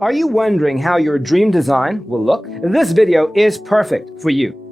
Are you wondering how your dream design will look? This video is perfect for you.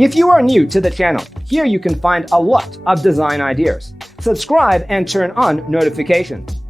If you are new to the channel, here you can find a lot of design ideas. Subscribe and turn on notifications.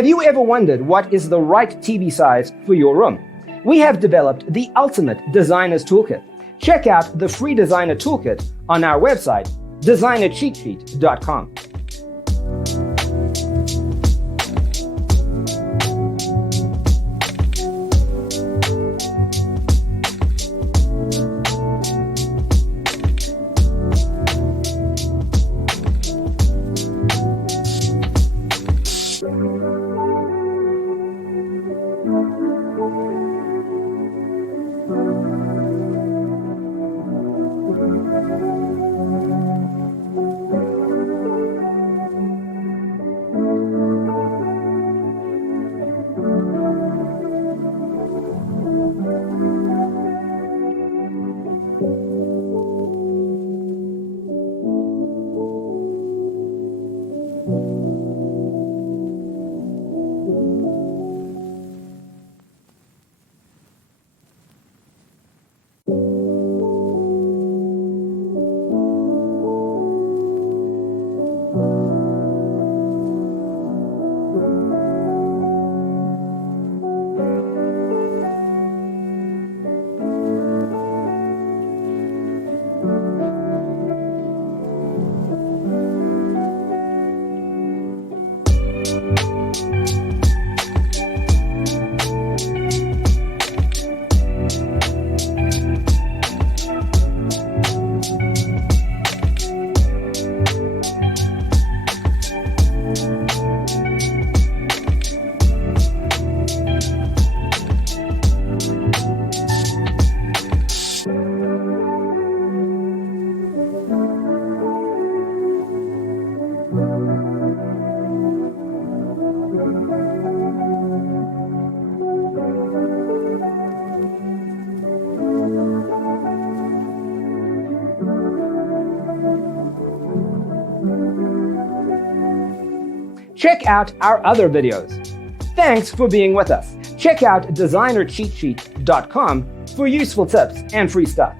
Have you ever wondered what is the right TV size for your room? We have developed the ultimate designer's toolkit. Check out the free designer toolkit on our website, designercheatsheet.com. check out our other videos. Thanks for being with us. Check out designercheatsheet.com for useful tips and free stuff.